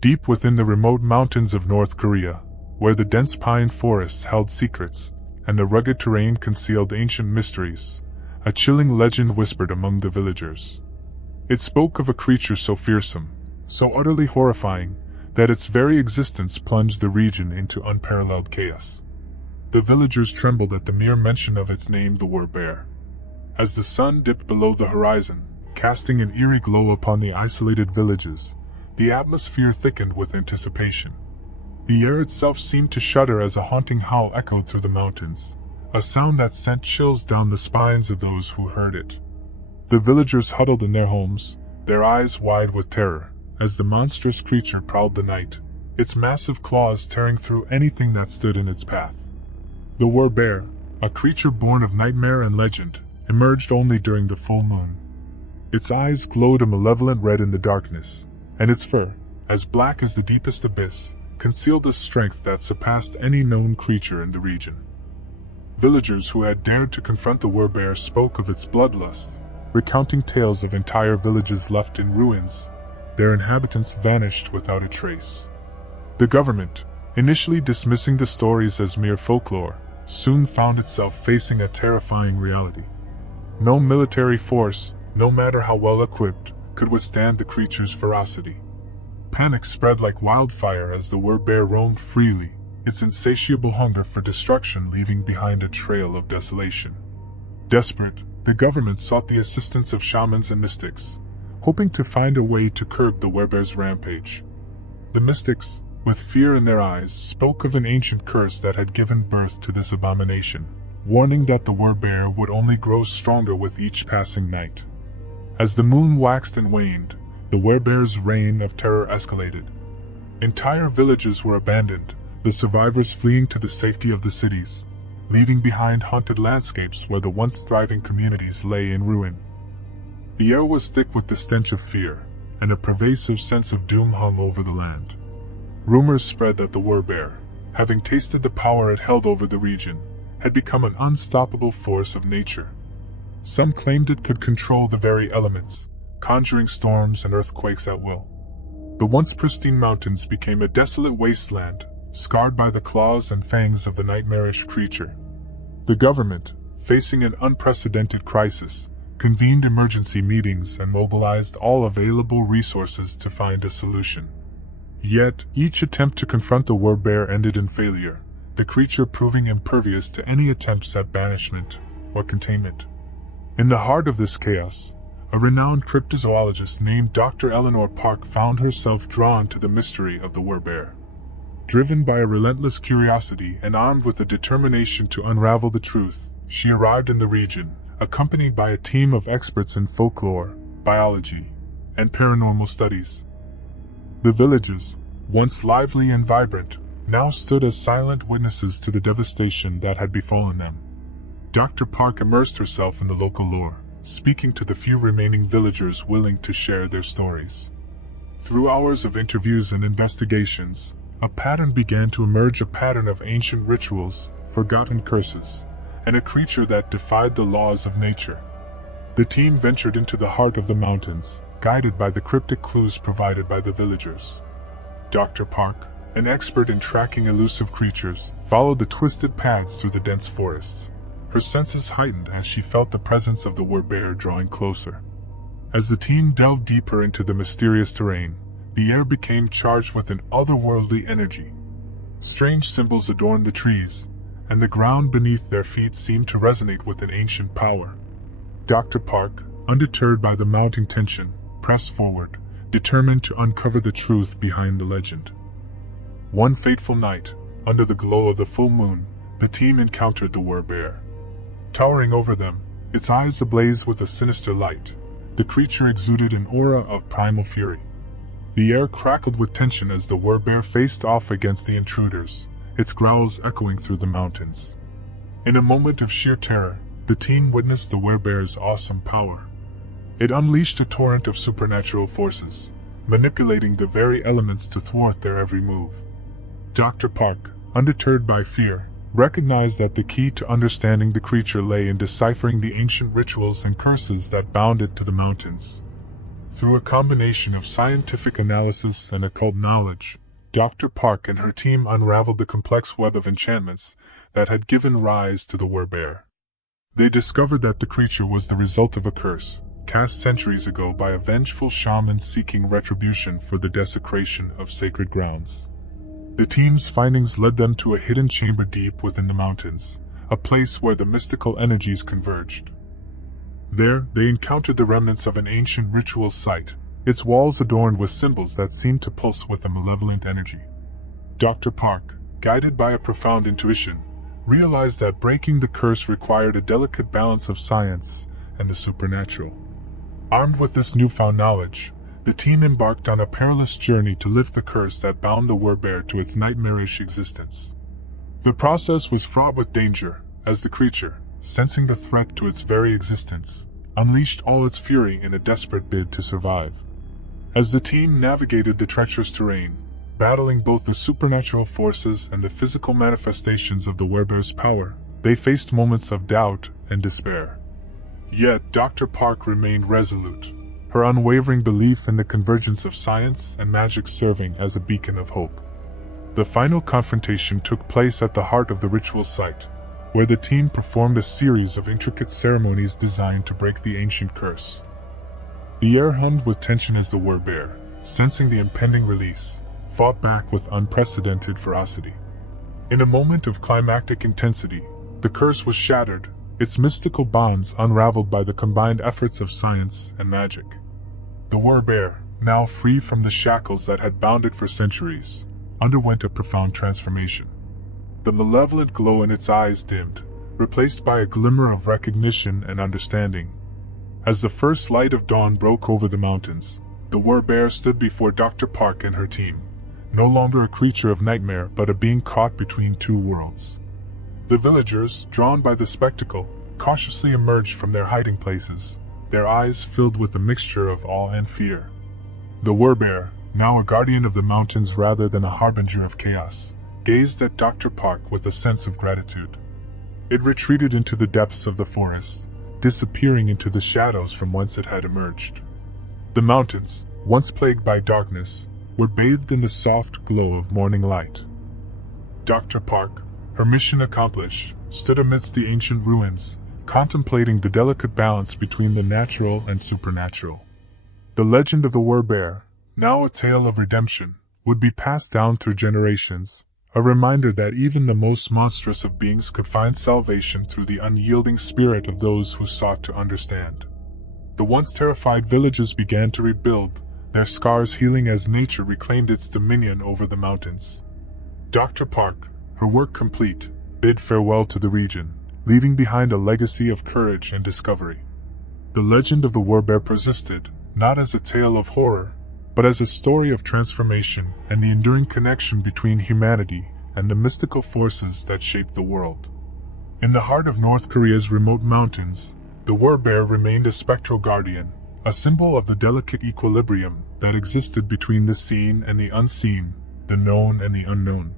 Deep within the remote mountains of North Korea, where the dense pine forests held secrets, and the rugged terrain concealed ancient mysteries, a chilling legend whispered among the villagers. It spoke of a creature so fearsome, so utterly horrifying, that its very existence plunged the region into unparalleled chaos. The villagers trembled at the mere mention of its name, the Werebear. As the sun dipped below the horizon, casting an eerie glow upon the isolated villages, the atmosphere thickened with anticipation. The air itself seemed to shudder as a haunting howl echoed through the mountains, a sound that sent chills down the spines of those who heard it. The villagers huddled in their homes, their eyes wide with terror, as the monstrous creature prowled the night, its massive claws tearing through anything that stood in its path. The Werebear, a creature born of nightmare and legend, emerged only during the full moon. Its eyes glowed a malevolent red in the darkness, and its fur, as black as the deepest abyss, concealed a strength that surpassed any known creature in the region. Villagers who had dared to confront the Werebear spoke of its bloodlust, recounting tales of entire villages left in ruins, their inhabitants vanished without a trace. The government, initially dismissing the stories as mere folklore, soon found itself facing a terrifying reality. No military force, no matter how well equipped, could withstand the creature's ferocity. Panic spread like wildfire as the Werebear roamed freely, its insatiable hunger for destruction leaving behind a trail of desolation. Desperate, the government sought the assistance of shamans and mystics, hoping to find a way to curb the Werebear's rampage. The mystics, with fear in their eyes, spoke of an ancient curse that had given birth to this abomination, warning that the Werebear would only grow stronger with each passing night. As the moon waxed and waned, the Werebear's reign of terror escalated. Entire villages were abandoned, the survivors fleeing to the safety of the cities, leaving behind haunted landscapes where the once thriving communities lay in ruin. The air was thick with the stench of fear, and a pervasive sense of doom hung over the land. Rumors spread that the Werebear, having tasted the power it held over the region, had become an unstoppable force of nature. Some claimed it could control the very elements, conjuring storms and earthquakes at will. The once pristine mountains became a desolate wasteland, scarred by the claws and fangs of the nightmarish creature. The government, facing an unprecedented crisis, convened emergency meetings and mobilized all available resources to find a solution. Yet, each attempt to confront the Werebear ended in failure, the creature proving impervious to any attempts at banishment or containment. In the heart of this chaos, a renowned cryptozoologist named Dr. Eleanor Park found herself drawn to the mystery of the Werebear. Driven by a relentless curiosity and armed with a determination to unravel the truth, she arrived in the region, accompanied by a team of experts in folklore, biology, and paranormal studies. The villages, once lively and vibrant, now stood as silent witnesses to the devastation that had befallen them. Dr. Park immersed herself in the local lore, speaking to the few remaining villagers willing to share their stories. Through hours of interviews and investigations, a pattern began to emerge, a pattern of ancient rituals, forgotten curses, and a creature that defied the laws of nature. The team ventured into the heart of the mountains, guided by the cryptic clues provided by the villagers. Dr. Park, an expert in tracking elusive creatures, followed the twisted paths through the dense forests, her senses heightened as she felt the presence of the Werebear drawing closer. As the team delved deeper into the mysterious terrain, the air became charged with an otherworldly energy. Strange symbols adorned the trees, and the ground beneath their feet seemed to resonate with an ancient power. Dr. Park, undeterred by the mounting tension, pressed forward, determined to uncover the truth behind the legend. One fateful night, under the glow of the full moon, the team encountered the Werebear. Towering over them, its eyes ablaze with a sinister light, the creature exuded an aura of primal fury. The air crackled with tension as the Werebear faced off against the intruders, its growls echoing through the mountains. In a moment of sheer terror, the team witnessed the Werebear's awesome power. It unleashed a torrent of supernatural forces, manipulating the very elements to thwart their every move. Dr. Park, undeterred by fear, recognized that the key to understanding the creature lay in deciphering the ancient rituals and curses that bound it to the mountains. Through a combination of scientific analysis and occult knowledge, Dr. Park and her team unraveled the complex web of enchantments that had given rise to the Werebear. They discovered that the creature was the result of a curse, cast centuries ago by a vengeful shaman seeking retribution for the desecration of sacred grounds. The team's findings led them to a hidden chamber deep within the mountains, a place where the mystical energies converged. There, they encountered the remnants of an ancient ritual site, its walls adorned with symbols that seemed to pulse with a malevolent energy. Dr. Park, guided by a profound intuition, realized that breaking the curse required a delicate balance of science and the supernatural. Armed with this newfound knowledge, the team embarked on a perilous journey to lift the curse that bound the Werebear to its nightmarish existence. The process was fraught with danger, as the creature, sensing the threat to its very existence, unleashed all its fury in a desperate bid to survive. As the team navigated the treacherous terrain, battling both the supernatural forces and the physical manifestations of the Werebear's power, they faced moments of doubt and despair. Yet Dr. Park remained resolute, her unwavering belief in the convergence of science and magic serving as a beacon of hope. The final confrontation took place at the heart of the ritual site, where the team performed a series of intricate ceremonies designed to break the ancient curse. The air hummed with tension as the Werebear, sensing the impending release, fought back with unprecedented ferocity. In a moment of climactic intensity, the curse was shattered, its mystical bonds unraveled by the combined efforts of science and magic. The Werebear, now free from the shackles that had bound it for centuries, underwent a profound transformation. The malevolent glow in its eyes dimmed, replaced by a glimmer of recognition and understanding. As the first light of dawn broke over the mountains, the Werebear stood before Dr. Park and her team, no longer a creature of nightmare but a being caught between two worlds. The villagers, drawn by the spectacle, cautiously emerged from their hiding places, their eyes filled with a mixture of awe and fear. The Werebear, now a guardian of the mountains rather than a harbinger of chaos, gazed at Dr. Park with a sense of gratitude. It retreated into the depths of the forest, disappearing into the shadows from whence it had emerged. The mountains, once plagued by darkness, were bathed in the soft glow of morning light. Dr. Park, her mission accomplished, stood amidst the ancient ruins, contemplating the delicate balance between the natural and supernatural. The legend of the Werebear, now a tale of redemption, would be passed down through generations, a reminder that even the most monstrous of beings could find salvation through the unyielding spirit of those who sought to understand. The once terrified villages began to rebuild, their scars healing as nature reclaimed its dominion over the mountains. Dr. Park, her work complete, bid farewell to the region, leaving behind a legacy of courage and discovery. The legend of the Werebear persisted, not as a tale of horror, but as a story of transformation and the enduring connection between humanity and the mystical forces that shaped the world. In the heart of North Korea's remote mountains, the Werebear remained a spectral guardian, a symbol of the delicate equilibrium that existed between the seen and the unseen, the known and the unknown.